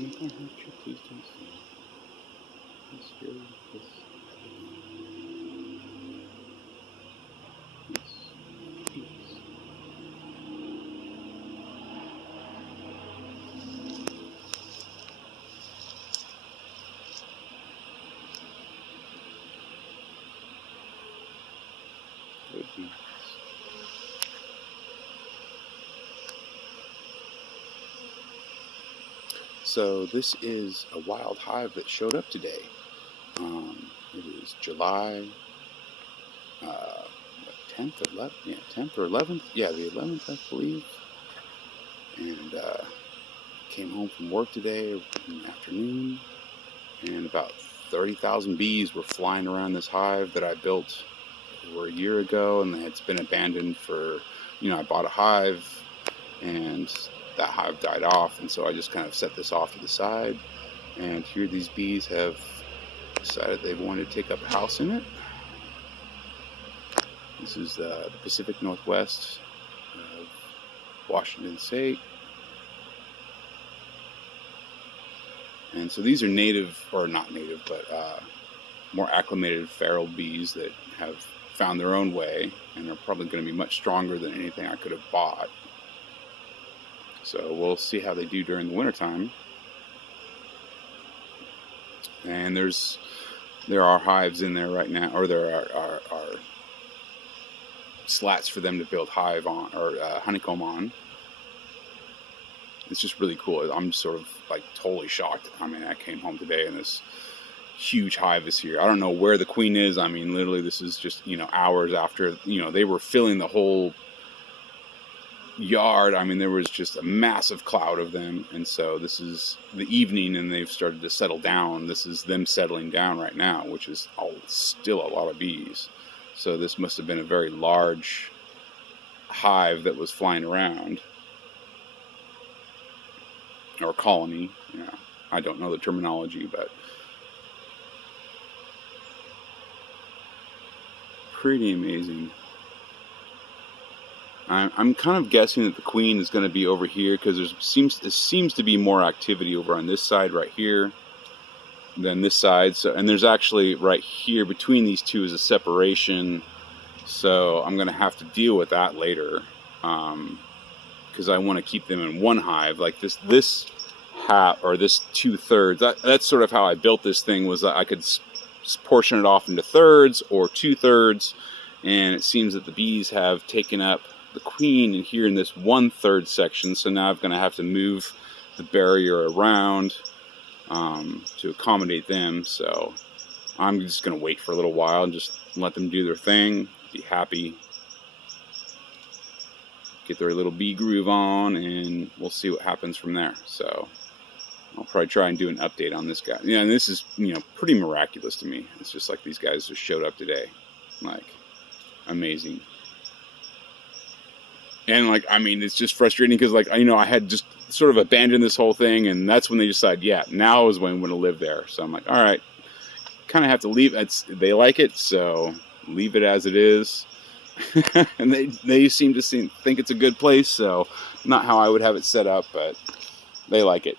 If I hurt you, please don't say. This here, this. Yes. Peace. Good bees. So this is a wild hive that showed up today. It is July 10th or 11th? Yeah, 10th or 11th? Yeah, the 11th, I believe. And came home from work today in the afternoon, and about 30,000 bees were flying around this hive that I built over a year ago, and it's been abandoned for, I bought a hive, and that hive died off, and so I just kind of set this off to the side, and here these bees have decided they wanted to take up a house in it. This is the Pacific Northwest of Washington State. And so these are native, or not native, but more acclimated feral bees that have found their own way, and are probably going to be much stronger than anything I could have bought. So we'll see how they do during the wintertime. And there are hives in there right now, or there are slats for them to build hive on, or honeycomb on. It's just really cool. I'm sort of like totally shocked. I mean, I came home today and this huge hive is here. I don't know where the queen is. I mean, literally this is just, hours after, they were filling the whole yard. I mean, there was just a massive cloud of them. And so this is the evening and they've started to settle down. This is them settling down right now, which is still a lot of bees. So this must have been a very large hive that was flying around. Or colony, I don't know the terminology, but pretty amazing. I'm kind of guessing that the queen is going to be over here, because there seems to be more activity over on this side right here than this side. So, and there's actually right here between these two is a separation. So I'm going to have to deal with that later. Because I want to keep them in one hive, like this half, or this 2/3. That's sort of how I built this thing, was that I could portion it off into thirds or 2/3, and it seems that the bees have taken up the queen in here in this 1/3 section. So now I'm going to have to move the barrier around to accommodate them. So I'm just going to wait for a little while and just let them do their thing, be happy, get their little bee groove on, and we'll see what happens from there. So I'll probably try and do an update on this guy. And this is, pretty miraculous to me. It's just like these guys just showed up today. Like, amazing. And it's just frustrating because I had just sort of abandoned this whole thing, and that's when they decide, yeah, now is when I'm going to live there. So I'm like, all right, kind of have to leave. They like it, so leave it as it is. And they seem to think it's a good place, so not how I would have it set up, but they like it.